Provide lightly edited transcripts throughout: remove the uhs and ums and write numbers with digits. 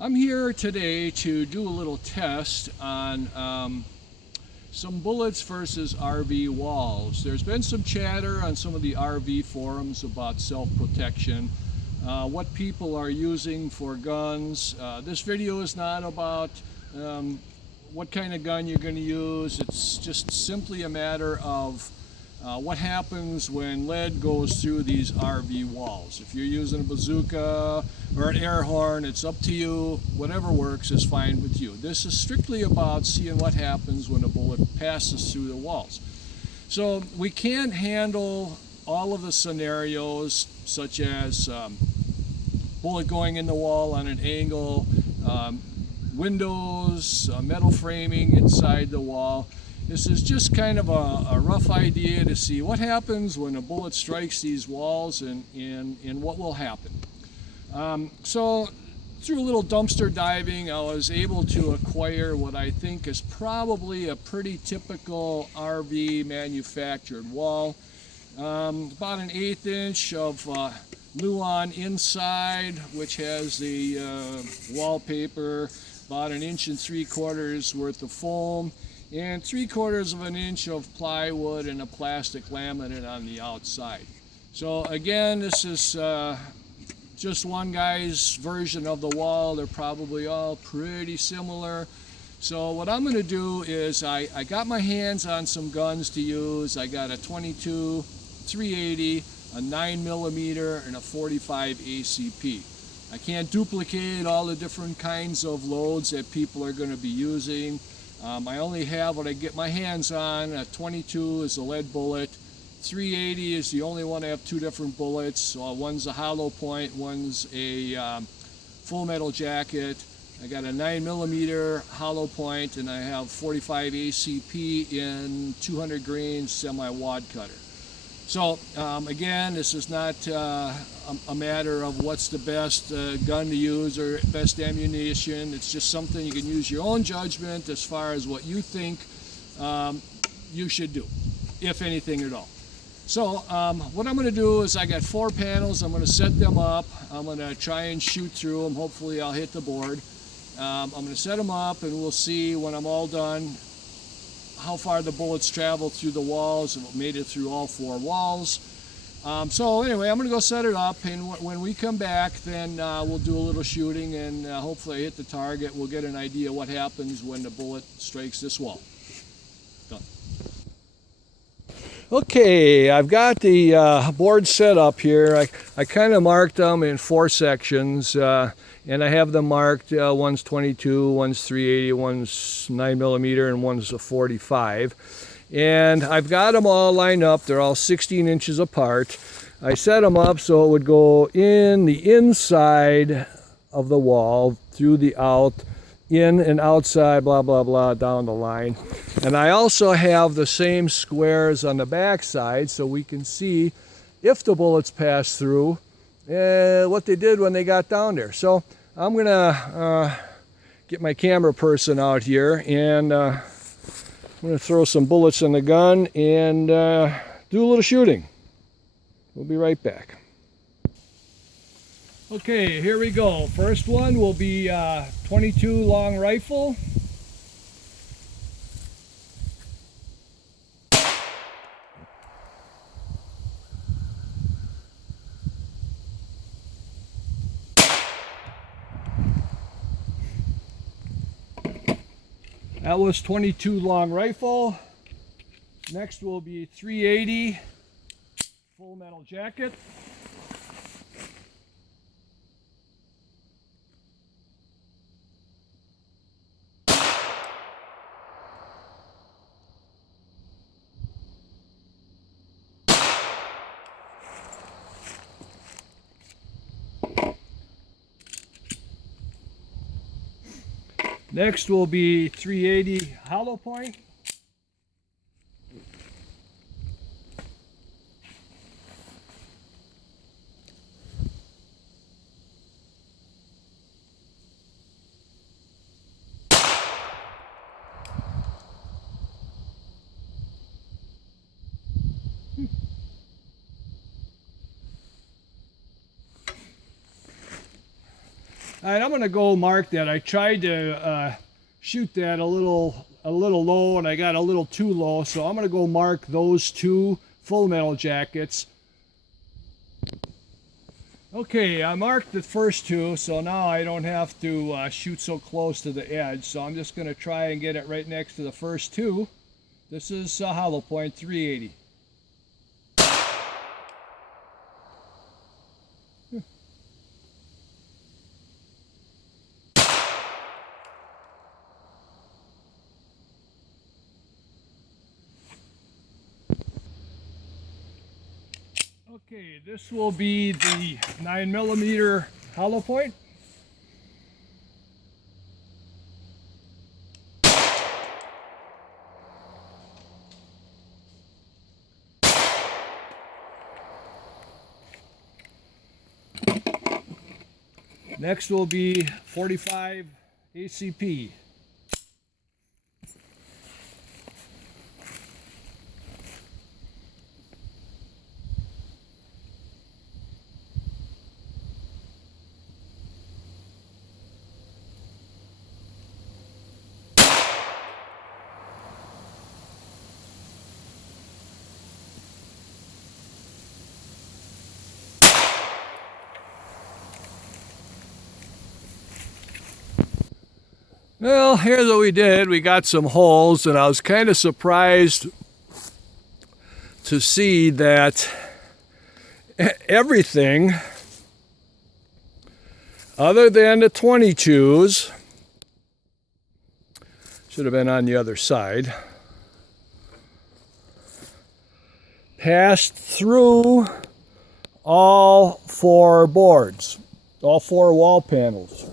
I'm here today to do a little test on some bullets versus RV walls. There's been some chatter on some of the RV forums about self-protection, what people are using for guns. This video is not about what kind of gun you're going to use. It's just simply a matter of what happens when lead goes through these RV walls. If you're using a bazooka or an air horn, it's up to you. Whatever works is fine with you. This is strictly about seeing what happens when a bullet passes through the walls. So we can't handle all of the scenarios, such as bullet going in the wall on an angle, windows, metal framing inside the wall. This is just kind of a rough idea to see what happens when a bullet strikes these walls and what will happen. So through a little dumpster diving, I was able to acquire what I think is probably a pretty typical RV manufactured wall. About an 1/8 inch of Luan inside, which has the wallpaper, about 1 3/4 inches worth of foam, and 3/4 of an inch of plywood and a plastic laminate on the outside. So again, this is just one guy's version of the wall. They're probably all pretty similar. So what I'm going to do is I got my hands on some guns to use. I got a 22, 380, a 9mm, and a 45 ACP. I can't duplicate all the different kinds of loads that people are going to be using. I only have what I get my hands on. A 22 is a lead bullet. 380 is the only one I have two different bullets. One's a hollow point, one's a full metal jacket. I got a 9mm hollow point, and I have 45 ACP in 200 grain semi-wad cutter. So again, this is not a matter of what's the best gun to use or best ammunition. It's just something you can use your own judgment as far as what you think you should do, if anything at all. So what I'm going to do is I got 4 panels. I'm going to set them up. I'm going to try and shoot through them. Hopefully I'll hit the board. I'm going to set them up, and we'll see when I'm all done how far the bullets traveled through the walls and made it through all 4 walls. So anyway, I'm going to go set it up, and when we come back, then we'll do a little shooting, and hopefully I hit the target. We'll get an idea what happens when the bullet strikes this wall. Done. Okay, I've got the board set up here. I kind of marked them in 4 sections, and I have them marked. One's 22, one's 380, one's 9mm, and one's a 45. And I've got them all lined up. They're all 16 inches apart. I set them up so it would go in the inside of the wall, through the out, in and outside, blah, blah, blah, down the line. And I also have the same squares on the back side so we can see if the bullets pass through, what they did when they got down there. So I'm gonna get my camera person out here, and I'm gonna throw some bullets in the gun and do a little shooting. We'll be right back. Okay, here we go. First one will be 22 long rifle. That was 22 long rifle. Next will be 380 full metal jacket. Next will be 380 hollow point. All right, I'm going to go mark that. I tried to shoot that a little low, and I got a little too low, so I'm going to go mark those two Full Metal Jackets. Okay, I marked the first two, so now I don't have to shoot so close to the edge, so I'm just going to try and get it right next to the first two. This is hollow point 380. Okay, this will be the 9mm hollow point. Next will be 45 ACP. Well, here's what we did. We got some holes, and I was kind of surprised to see that everything other than the 22s, should have been on the other side, passed through all four boards, all four wall panels.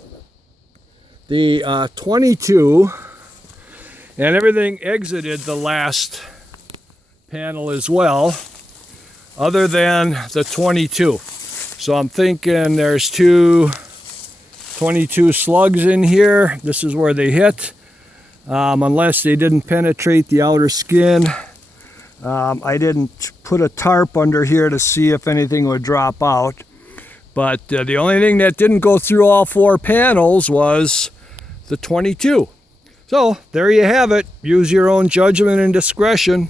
The 22 and everything exited the last panel as well, other than the 22. So I'm thinking there's 22 slugs in here. This is where they hit, unless they didn't penetrate the outer skin. I didn't put a tarp under here to see if anything would drop out. But the only thing that didn't go through all four panels was the 22. So there you have it. Use your own judgment and discretion.